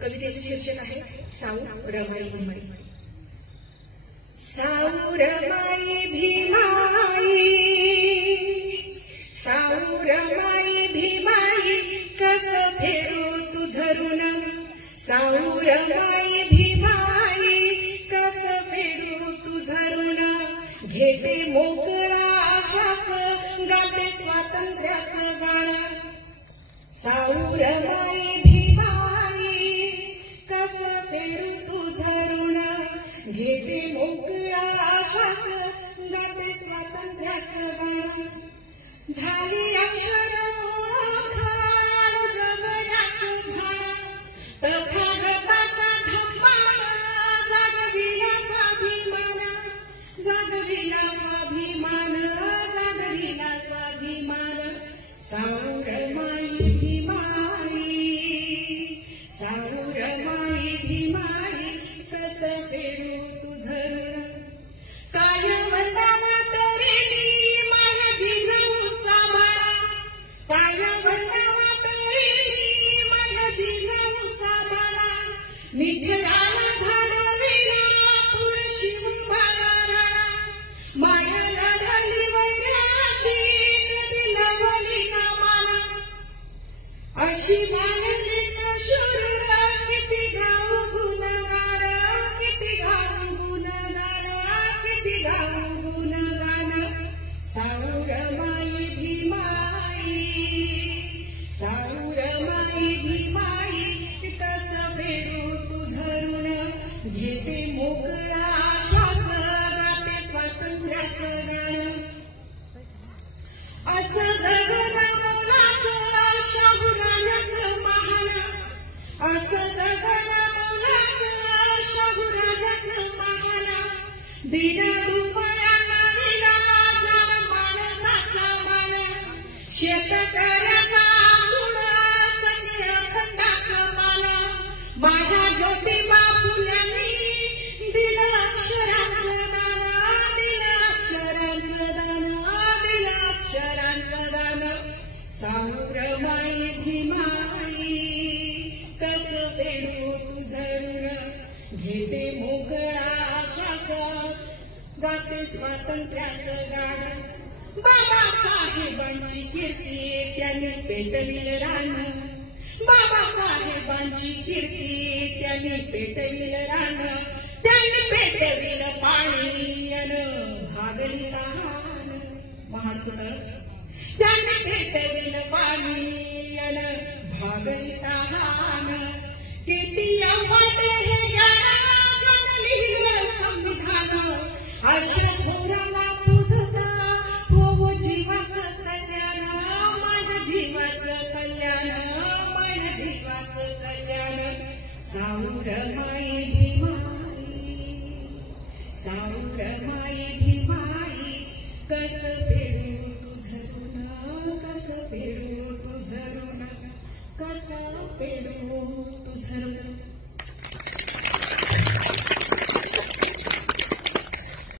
कवितेचे शीर्षक आहे साऊ रमाई भीमाई। साऊ रमाई भीमाई, साऊ रमाई भीमाई, कस फेडू तुझं ऋण। साऊ रमाई भीमाई, कस फेडू तुझं ऋण। घेते मोकळा श्वास, गाते स्वातंत्र्याचं गाणं। साऊ रमाई भीमाई, कस फेडू तुझं ऋण। घेते मोकळा श्वास, गाते स्वातंत्र्याचं गाणं। झाली अक्षर ओळखाल जगण्याचं भान, तथागताच्या धम्मानं जागविला स्वाभिमान। जागविला स्वाभिमान, जागविला स्वाभिमान। साऊ रमाई भीमाई, साऊ रमाई भीमाई, कस फेडू तुझं ऋण। काय वंदना तरी माझ्या जिजाऊचा बाळा, काय वंदना तरी माझ्या जिजाऊचा बाळा। विठ्ठलाला घडविला तुळशी बाळा राणा, माया लढली वैराशी कधी लवली ना माला। अशी मानली शूर किती गाऊ गुणगान, किती गाऊ गुणगान, किती गाऊ गुणगान। साऊ रमाई भीमाई, साऊ रमाई भीमाई, कस फेडू तुझं ऋण। घेते मोकळा श्वास, गाते स्वातंत्र्याचं गाणं। असं जगणं मुलाचं शाहूराजाचं महान, असं जगणं मुलाचं शाहूराजाचं महान। बिना दुबळ्यानं दिला जाण माणसाचा मान, शेतकऱ्याचा असून सगळे अखंडाचं मान। माझ्या ज्योतिबा फुल्यांनी दिलं अक्षरांचं दान, दिलं अक्षरांचं दान, दिलं अक्षरांचं दान। साऊ रमाई भीमाई, कस फेडू तुझं ऋण। घेते मोकळा श्वास, गाते स्वातंत्र्याचं गाणं। बाबासाहेबांची कीर्ती त्यांनी पेटविलं रान, बाबासाहेबांची कीर्ती त्यांनी पेटविलं रान। त्यांनी पेटविलं पाणी अन भागली रान, महाडचं त्यांनी पेटविलं पाणी अन भागली रान। किती अवघड हे ज्ञान लिहिलं संविधान, अशा थोरांना पूजता हो जीवाचं कल्याण। माझ्या जीवाचं कल्याण, माझ्या जीवाचं कल्याण। साऊ रमाई भीमाई, साऊ रमाई भीमाई, कस फेडू तुझं ऋण। कस फेडू तुझं ऋण, कस फेडू तुझं ऋण।